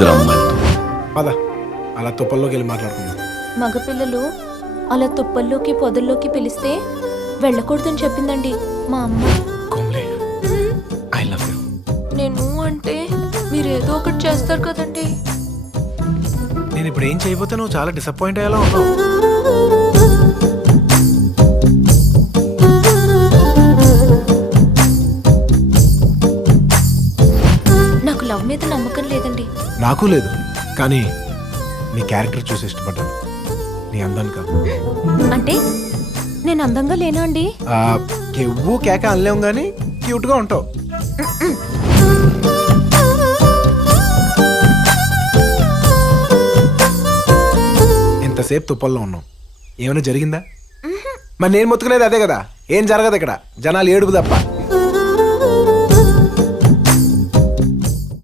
ఇద్దరు అమ్మాయిలతో. పద అలా తుప్పల్లోకి వెళ్ళి మాట్లాడుకుందాం. మగపిల్లలు అలా తుప్పల్లోకి పొదల్లోకి పిలిస్తే వెళ్ళకూడదని చెప్పిందండి మా అమ్మ. కోమ్లే ఐ లవ్ యూ. నేను అంటే మీరేదో ఒకటి చేస్తారు కదండి. నేను ఇప్పుడు ఏం చేయబోతే నువ్వు చాలా డిసప్పాయింట్ అయ్యేలా ఉన్నావు. నాకు లవ్ మీద నమ్మకం లేదండి. నాకు లేదు, కానీ నీ క్యారెక్టర్ చూసి ఇష్టపడ్డాను, నీ అందాన్ని కాదు. అంటే నేను అందంగా లేనా అండి? కెవ్వు కేక అనలేము కానీ క్యూట్గా ఉంటావు. ఎంతసేపు తుప్పల్లో ఉన్నావు, ఏమైనా జరిగిందా? మరి నేను మొత్తుకునేది అదే కదా, ఏం జరగదు ఇక్కడ, జనాలు ఏడుపు తప్ప.